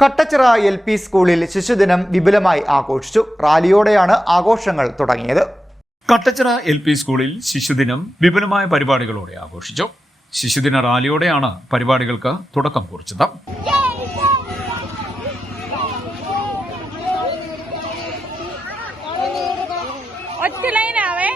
Kattachira L P സ്കൂളിൽ ശിശുദിനം വിപുലമായി ആഘോഷിച്ചു. റാലിയോടെയാണ് ആഘോഷങ്ങൾ തുടങ്ങിയത്. കട്ടച്ചിറ എൽ പി സ്കൂളിൽ ശിശുദിനം വിപുലമായ പരിപാടികളോടെ ആഘോഷിച്ചു. ശിശുദിന റാലിയോടെയാണ് പരിപാടികൾക്ക് തുടക്കം കുറിച്ചത്. ഒറ്റ ലൈനാവേ.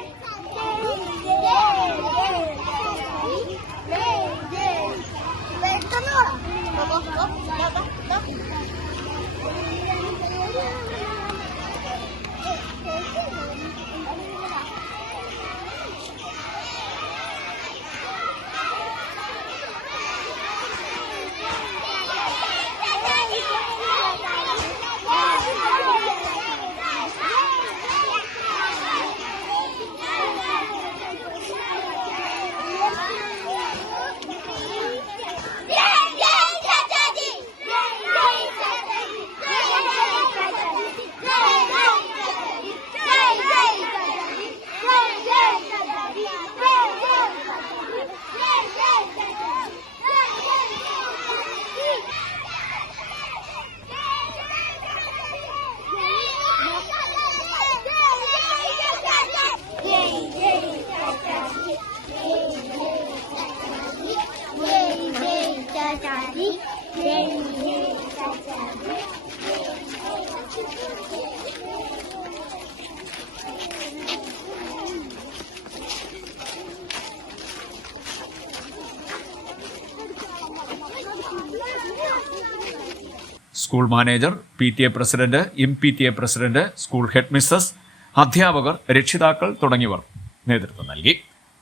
School manager P T A president M P T A president school headmistress അധ്യാപകർ രക്ഷിതാക്കൾ തുടങ്ങിയവർ നേതൃത്വം നൽകി.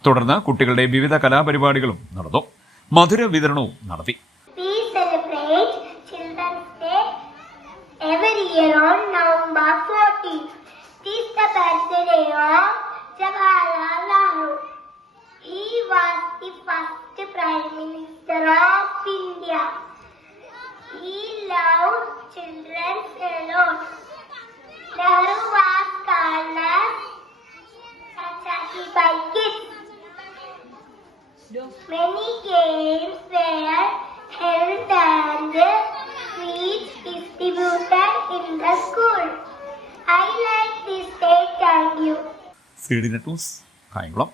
തുടർന്ന് കുട്ടികളുടെ വിവിധ കലാപരിപാടികളും നടന്നു. മധുര വിതരണവും നടത്തി We celebrate Children's Day every year on November 14th. It is the birthday of Jawaharlal Nehru. He was the first Prime Minister of India. He loved children a lot. Many games were held and sweets distributed in the school. I like this day, thank you. C D net news Kayamkulam